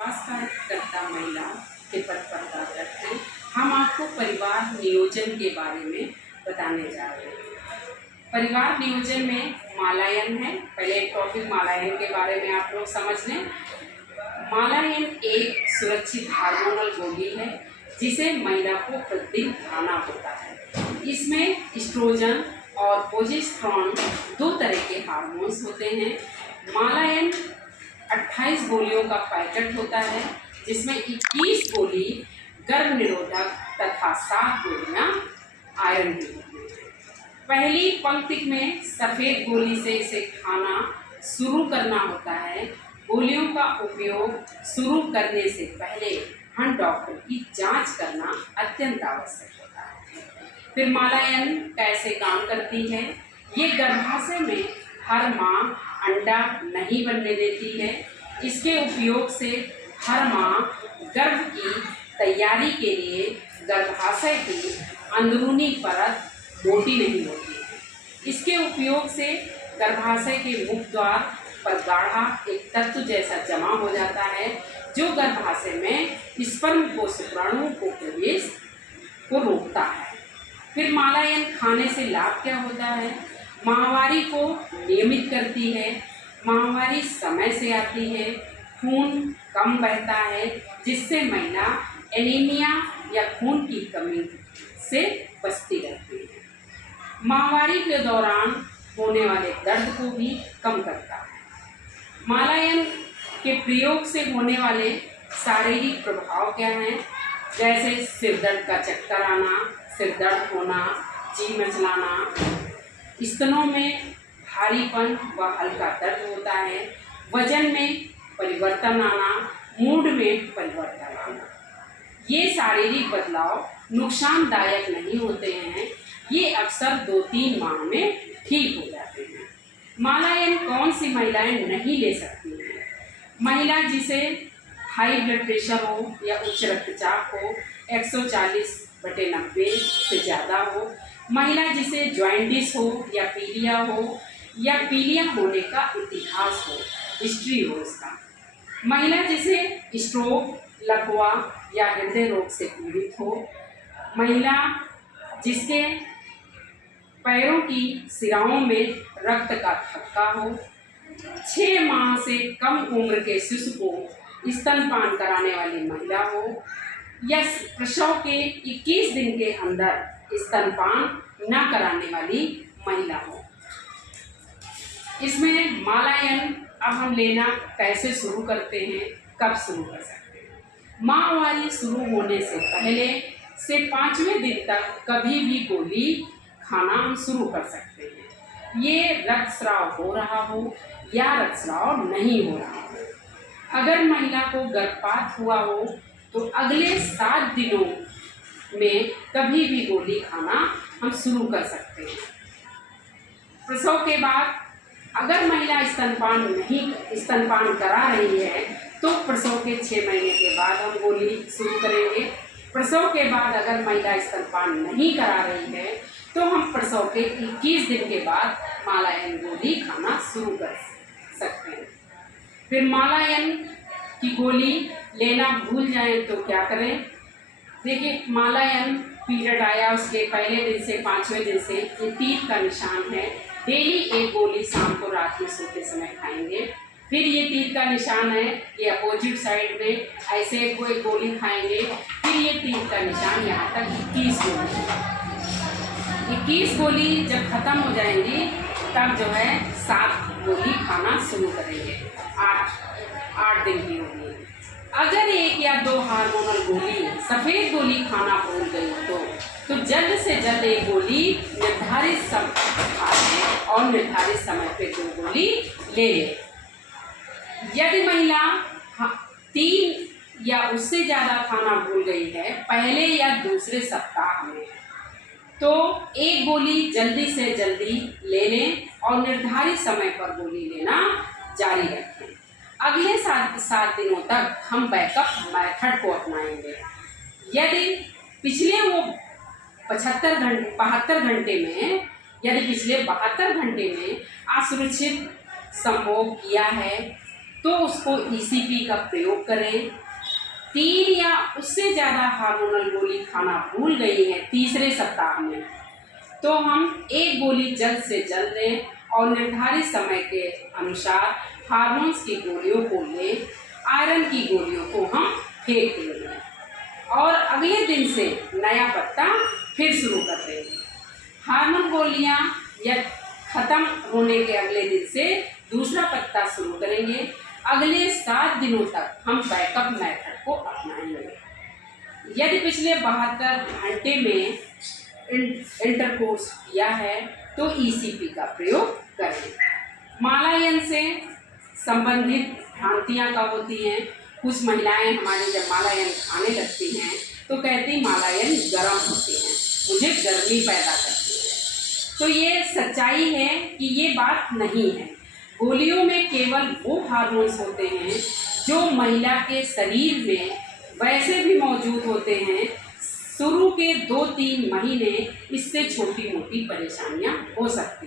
कार्यकर्ता महिला के पद पर कार्यरत हैं। हम आपको परिवार नियोजन के बारे में बताने जा रहे हैं। परिवार नियोजन में मालायन है। पहले एक टॉपिक मालायन के बारे में आप लोग समझ लें। मालायन एक सुरक्षित हार्मोनल गोली है जिसे महिला को प्रतिदिन खाना होता है। इसमें एस्ट्रोजन और प्रोजेस्टेरॉन दो तरह के हार्मोन्स होते हैं। मालायन 28 गोलियों का पैकेट होता है जिसमें 21 गोली गर्भ निरोधक तथा 7 गोलियां आयरन की होती हैं। पहली पंक्ति में सफ़ेद गोली से इसे खाना शुरू करना होता है। गोलियों का उपयोग शुरू करने से पहले हम डॉक्टर की जांच करना अत्यंत आवश्यक होता है। फिर मालायन कैसे काम करती है? ये गर्भाशय में हर माह अंडा नहीं बनने देती है। इसके उपयोग से हर माह गर्भ की तैयारी के लिए गर्भाशय की अंदरूनी परत मोटी नहीं होती है। इसके उपयोग से गर्भाशय के मुख द्वार पर गाढ़ा एक तत्व जैसा जमा हो जाता है जो गर्भाशय में स्पर्म को शुक्राणुओं को प्रवेश को रोकता है। फिर मालायन खाने से लाभ क्या होता है? माहवारी को नियमित करती है। माहवारी समय से आती है। खून कम बहता है जिससे महिला एनीमिया या खून की कमी से बचती रहती है। माहवारी के दौरान होने वाले दर्द को भी कम करता है। मालायन के प्रयोग से होने वाले शारीरिक प्रभाव क्या हैं? जैसे सिर दर्द का चक्कर आना, सिर दर्द होना, जी मचलाना, स्तनों में भारीपन व हल्का दर्द होता है, वजन में परिवर्तन आना, मूड में परिवर्तन आना। ये शारीरिक बदलाव नुकसानदायक नहीं होते हैं। ये अक्सर 2-3 माह में ठीक हो जाते हैं। मालायन कौन सी महिलाएं नहीं ले सकती हैं? महिला जिसे हाई ब्लड प्रेशर हो या उच्च रक्तचाप हो, 140/90 से ज़्यादा हो, महिला जिसे जॉइंटिस हो या पीलिया हो या पीलिया होने का इतिहास हो, हिस्ट्री हो उसका, महिला जिसे स्ट्रोक, लकवा या हृदय रोग से पीड़ित हो, महिला जिसके पैरों की सिराओं में रक्त का थक्का हो, 6 माह से कम उम्र के शिशु को स्तनपान कराने वाली महिला हो या प्रसव के 21 दिन के अंदर स्तनपान न कराने वाली महिला हो। इसमें मालायन अब हम लेना कैसे शुरू करते हैं, कब शुरू कर सकते हैं? माहवारी शुरू होने से पहले से 5वें दिन तक कभी भी गोली खाना हम शुरू कर सकते हैं। ये रक्तस्राव हो रहा हो या रक्तस्राव नहीं हो रहा हो। अगर महिला को गर्भपात हुआ हो तो अगले 7 दिनों में कभी भी गोली खाना हम शुरू कर सकते हैं। प्रसव के बाद अगर महिला स्तनपान करा रही है तो प्रसव के 6 महीने के बाद हम गोली शुरू करेंगे। प्रसव के बाद अगर महिला स्तनपान नहीं करा रही है तो हम प्रसव के 21 दिन के बाद मालायन गोली खाना शुरू कर सकते हैं। फिर मालायन की गोली लेना भूल जाएं तो क्या करें? देखिए, मालायन पीरियड आया उसके पहले दिन से 5वें दिन से ये तीर का निशान है। डेली एक गोली शाम को रात में सोते समय खाएंगे। फिर ये तीर का निशान है, ये अपोजिट साइड में ऐसे कोई गोली खाएंगे। फिर ये तीर का निशान यहाँ तक 21 गोली। 21 गोली जब खत्म हो जाएंगी तब जो है 7 गोली खाना शुरू करेंगे। 8 दिन की होगी। अगर 1 या 2 हार्मोनल गोली सफ़ेद गोली खाना भूल गई तो जल्द से जल्द एक गोली निर्धारित समय खा लें और निर्धारित समय पे 2 गोली ले लें। यदि महिला 3 या उससे ज़्यादा खाना भूल गई है पहले या दूसरे सप्ताह में तो एक गोली जल्दी से जल्दी ले लें और निर्धारित समय पर गोली लेना जारी रखें। अगले 7 दिनों तक हम बैकअप मेथड को अपनाएंगे। यदि पिछले वो 72 घंटे में यदि पिछले 72 घंटे में असुरक्षित संभोग किया है तो उसको ईसीपी का प्रयोग करें। 3 या उससे ज़्यादा हार्मोनल गोली खाना भूल गई हैं तीसरे सप्ताह में, तो हम एक गोली जल्द से जल्द लें और निर्धारित समय के अनुसार हार्मोन्स की गोलियों को लें। आयरन की गोलियों को हम फेंक देंगे और अगले दिन से नया पत्ता फिर शुरू कर देंगे। हार्मोन गोलियां या ख़त्म होने के अगले दिन से दूसरा पत्ता शुरू करेंगे। अगले 7 दिनों तक हम बैकअप मेथड को अपनाएंगे। यदि पिछले 72 घंटे में इंटरकोर्स किया है तो ईसीपी का प्रयोग करें। मालायन से संबंधित भ्रांतियाँ क्या होती हैं? कुछ महिलाएं हमारी जब मालायन खाने लगती हैं तो कहती मालायन गर्म होती हैं, मुझे गर्मी पैदा करती है। तो ये सच्चाई है कि ये बात नहीं है। गोलियों में केवल वो हार्मोन्स होते हैं जो महिला के शरीर में वैसे भी मौजूद होते हैं। शुरू के 2-3 महीने इससे छोटी मोटी परेशानियां हो सकती हैं।